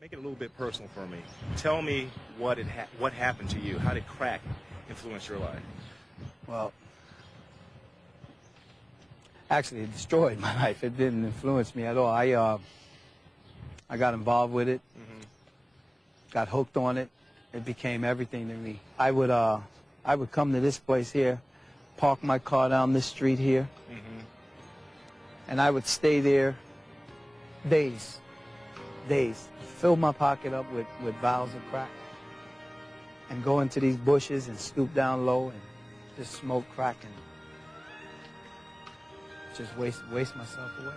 Make it a little bit personal for me. Tell me what happened to you. How did crack influence your life? Well, actually, it destroyed my life. It didn't influence me at all. I got involved with it, got hooked on it. It became everything to me. I would come to this place here, park my car down this street here, and I would stay there days, fill my pocket up with vials of crack, and go into these bushes and stoop down low and just smoke crack and just waste myself away.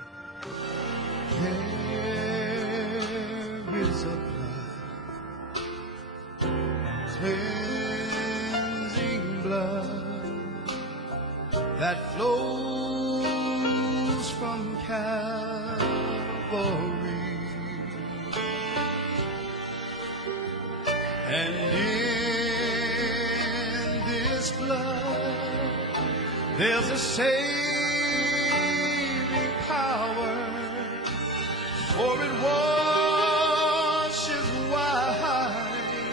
There is a blood, cleansing blood that flows from Calvary, and in this blood there's a saving power, for it washes white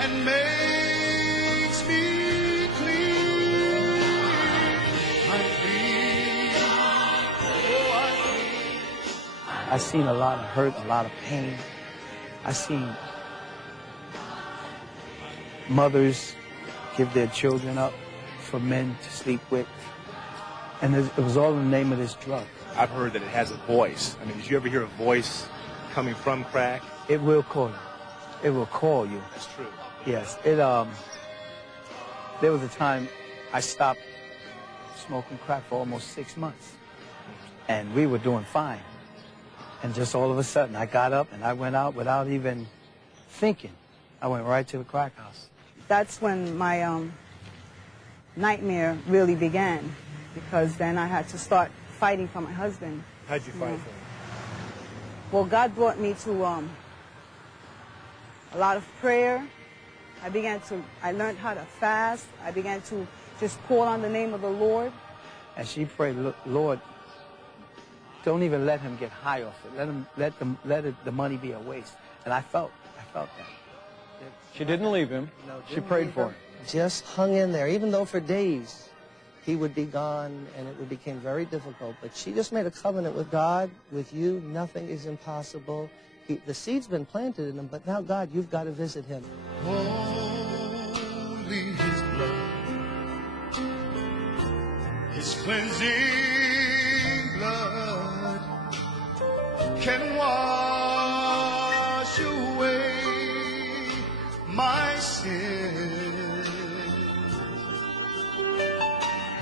and makes me clean. I'm clean. Oh, I'm clean. I seen a lot of hurt, a lot of pain. I seen mothers give their children up for men to sleep with. And it was all in the name of this drug. I've heard that it has a voice. I mean, did you ever hear a voice coming from crack? It will call you. It will call you. That's true. Yes. There was a time I stopped smoking crack for almost 6 months. And we were doing fine. And just all of a sudden, I got up and I went out without even thinking. I went right to the crack house. That's when my nightmare really began, because then I had to start fighting for my husband. How'd you fight for him? Well, God brought me to a lot of prayer. I learned how to fast. I began to just call on the name of the Lord. And she prayed, Lord, don't even let him get high off it. Let the money be a waste. And I felt that. She didn't leave him. No, She prayed for him. Just hung in there, even though for days he would be gone and it became very difficult. But she just made a covenant with God, with you. Nothing is impossible. The seed's been planted in him, but now, God, you've got to visit him. Only his blood, his cleansing blood can wash away my sin.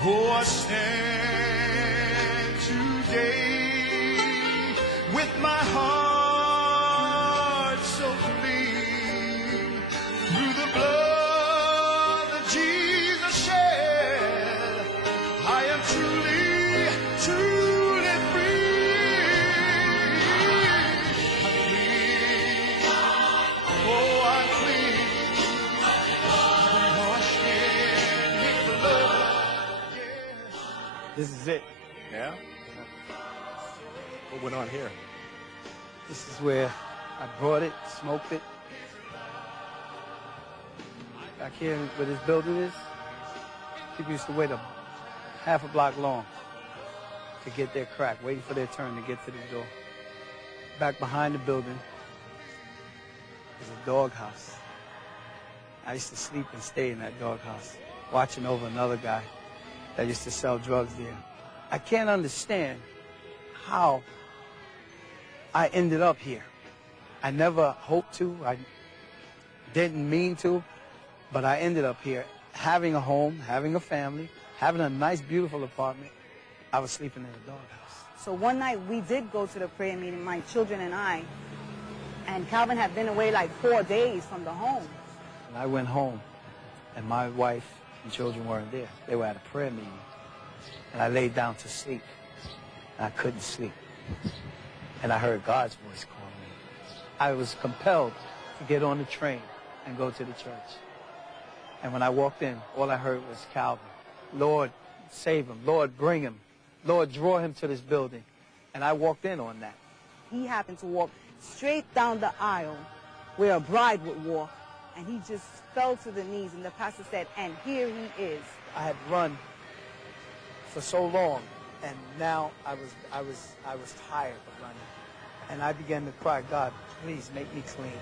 Oh, I stand today with my heart so clean, through the blood that Jesus shed, I am truly, truly free. I'm clean. Oh, I'm clean. I'm washed in His blood. Yeah. This is it. Yeah? What went on here? This is where I brought it, smoked it. Back here where this building is, people used to wait a half a block long to get their crack, waiting for their turn to get to the door. Back behind the building is a doghouse. I used to sleep and stay in that doghouse, watching over another guy that used to sell drugs there. I can't understand how I ended up here. I never hoped to. I didn't mean to, but I ended up here having a home, having a family, having a nice, beautiful apartment. I was sleeping in a doghouse. So one night we did go to the prayer meeting, my children and I, and Calvin had been away like 4 days from the home. And I went home, and my wife and children weren't there. They were at a prayer meeting. And I laid down to sleep, and I couldn't sleep. And I heard God's voice calling me. I was compelled to get on the train and go to the church. And when I walked in, all I heard was Calvin. Lord, save him. Lord, bring him. Lord, draw him to this building. And I walked in on that. He happened to walk straight down the aisle where a bride would walk, and he just fell to the knees, and the pastor said, and here he is. I had run for so long, and now I was tired of running. And I began to cry, God, please make me clean.